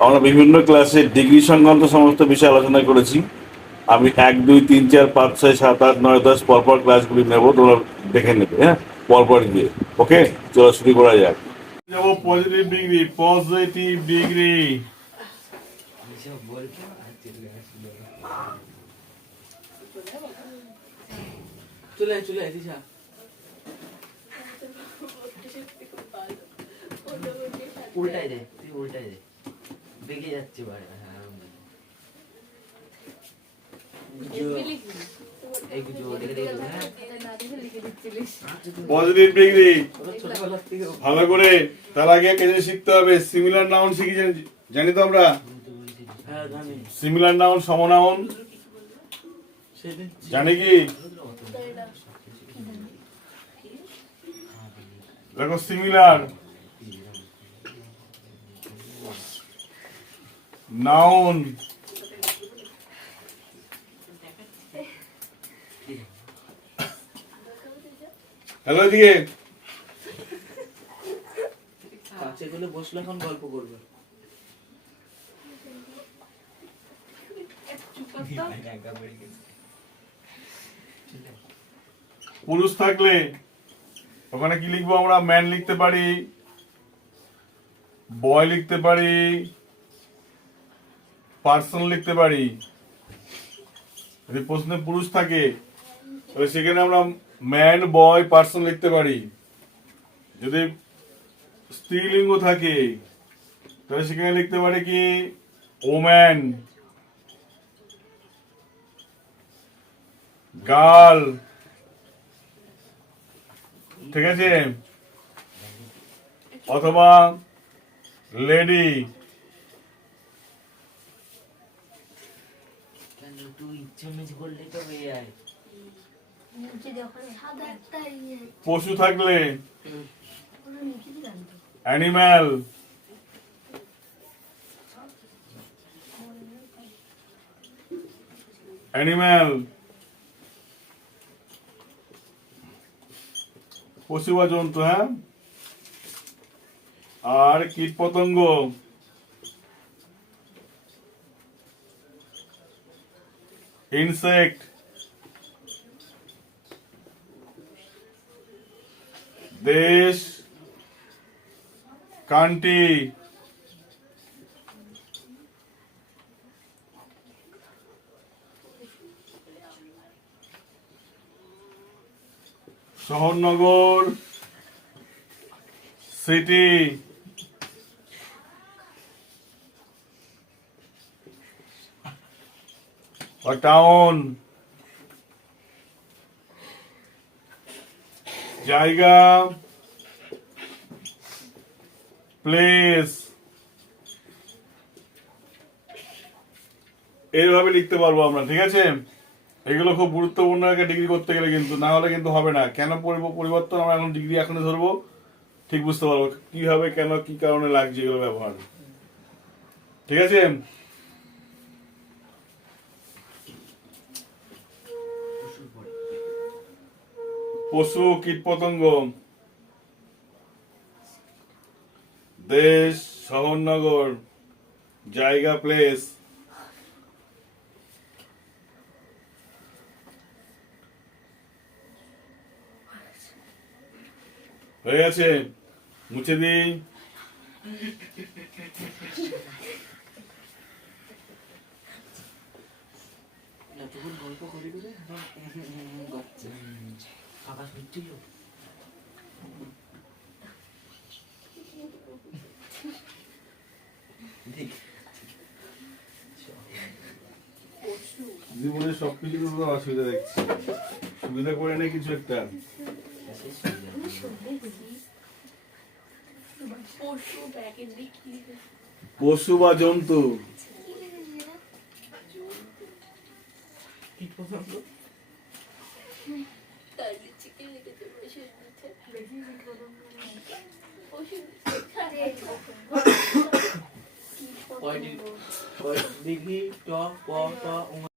আমরা বিভিন্ন ক্লাসে ডিগ্রি সংক্রান্ত সমস্ত বিষয়ে আলোচনা করেছি। আমি এক দুই তিন চার পাঁচ ছয় সাত আট নয় দশ পরপর ক্লাসগুলি নেব তোমরা দেখে নেবে হ্যাঁ? পরপর গিয়ে ওকে? চলো শুরু করা যাক। যাব পজিটিভ ডিগ্রি পজিটিভ ডিগ্রি চলে চলে দিশা। উল্টাই দে তুই উল্টাই দে। বেগে যাচ্ছে বারে হ্যাঁ হ্যাঁ। Positive degree. থেকে ভালো করে তার আগে কেটে শিখতে হবে? সিমিলার নাউন শিখি জানি- তো আমরা। হ্যাঁ সিমিলার নাউন সমনাউন। জানি কি? দেখো সিমিলার। নাউন। হ্যালো এদিকে কাছে গেলে বসলে এখন গল্প করবে। পুরুষ থাকলে ওখানে কি লিখব আমরা? ম্যান লিখতে পারি বয় লিখতে পারি পার্সন লিখতে পারি। যদি প্রশ্নে পুরুষ থাকে, তাহলে সেখানে আমরা ম্যান বয় পার্সন লিখতে পারি। যদি স্ত্রীলিঙ্গ থাকে, তাহলে সেখানে লিখতে পারি কি ওম্যান গার্ল ঠিক আছে? অথবা লেডি কেন করলেই তো যায় ইয়ে পশু থাকলে অ্যানিম্যাল। অ্যানিম্যাল। পশু বা জন্তু হ্যাঁ? আর কীট পতঙ্গ ইনসেক্ট দেশ কান্টি শহরনগর সিটি বা টাউন জায়গা প্লেস এইভাবে লিখতে পারব আমরা, ঠিক আছে? এগুলো খুব গুরুত্বপূর্ণ একটা ডিগ্রি করতে গেলে কিন্তু, না হলে কিন্তু হবে না। কেন পরিব- পরিবর্তন আমরা এখন ডিগ্রি এখনই ধরবো? ঠিক বুঝতে পারব। কীভাবে, কেন, কি কারণে লাগছে এগুলো ব্যবহার? ঠিক আছে? পশু কীট পতঙ্গ দেশ শহরনগর জায়গা প্লেস হয়ে গেছে। মুছে দিই। গল্প আকাশ দেখ জীবনে সবকিছু তো অসুবিধা দেখছি। সুবিধা করে নেই কিছু একটা। পশু বা জন্তু। কীট পতঙ্গ Why do you, why, did why did he talk for for